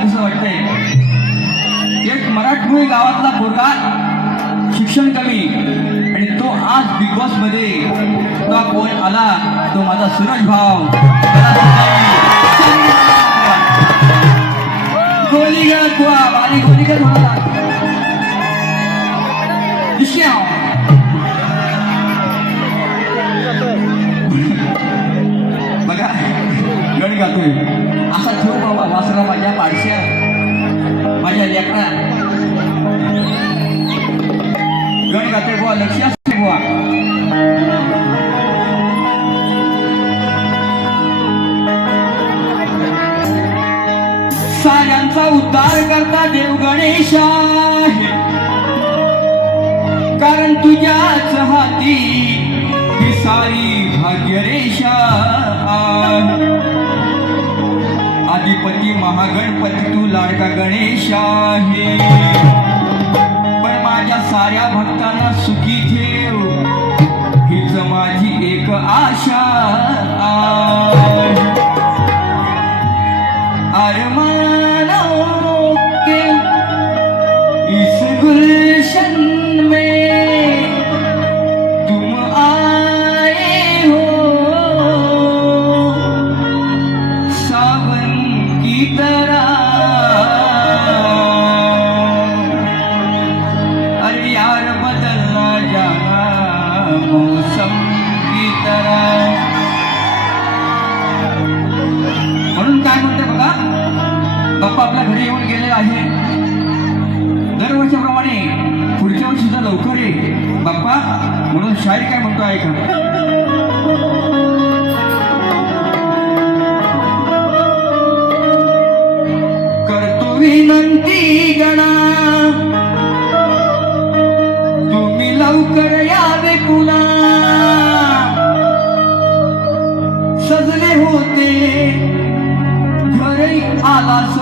सांगूसं वाटतंय. एक मराठमोळी गावातला पोरगा शिक्षण कमी आणि तो आज बिग बॉसमध्ये तो कोण आला. तो माझा सूरज भाव त्याला सगळ्यांनी गोली ग कुवा बारी गोली ग गण बुवा लक्ष असते बुवा साऱ्यांचा उद्धार करता देव गणेश आहे कारण तुझ्याच हाती ही सारी भाग्यरेषा आदिपती महागणपती तू लाडका गणेश आहे साऱ्या भक्तांना आपल्या घरी येऊन गेले आहे. दरवर्षीप्रमाणे पुढच्या वर्षी सुद्धा लवकर ये. बाप्पा म्हणून शाहीर काय म्हणतो ऐका. करतो विनंती गणा. तुम्ही लवकर यावे पुन्हा सजले होते. घरी आला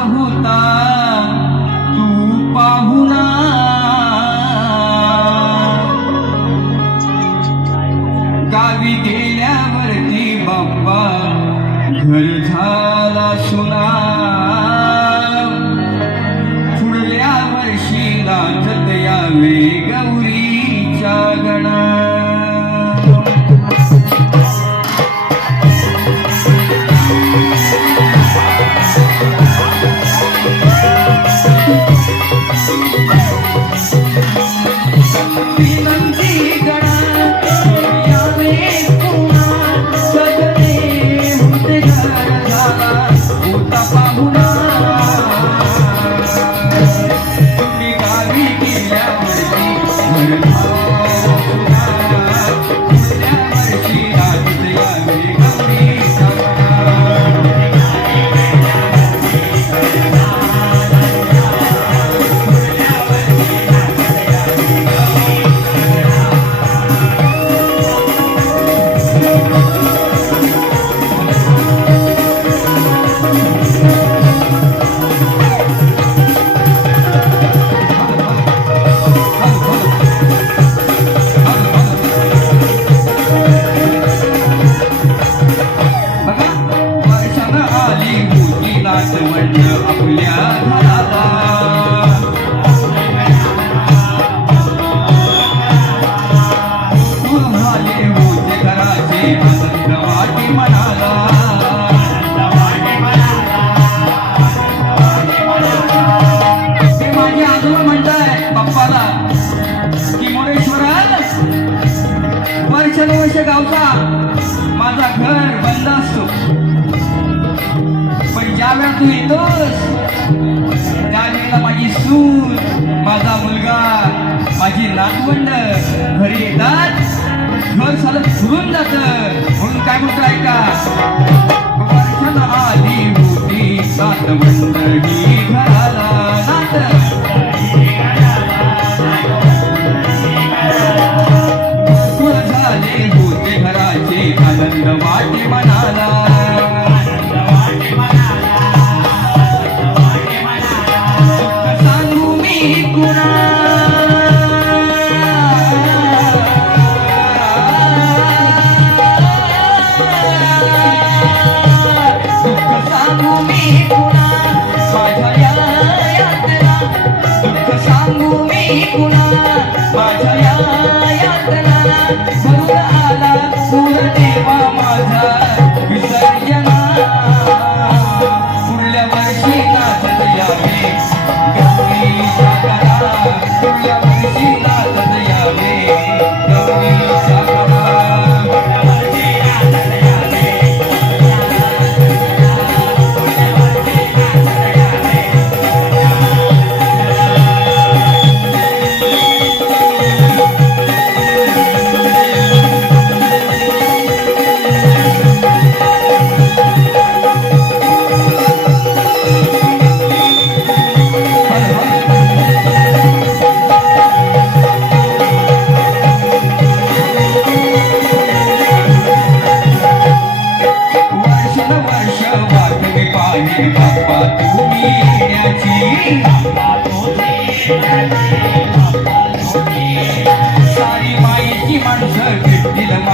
घर झाला वर्षानुवर्ष गावचा माझा घर बंद असतो. पण ज्या वेळा तू येतोस त्यावेळेला माझी सून माझा मुलगा माझी नातवंड घरी येतात. घर सालं सुरून जात. म्हणून काय म्हणतो ऐका? वर्षाला आली होती सात मंडळी घराला नात. सारी माईची माणसं भेटतील.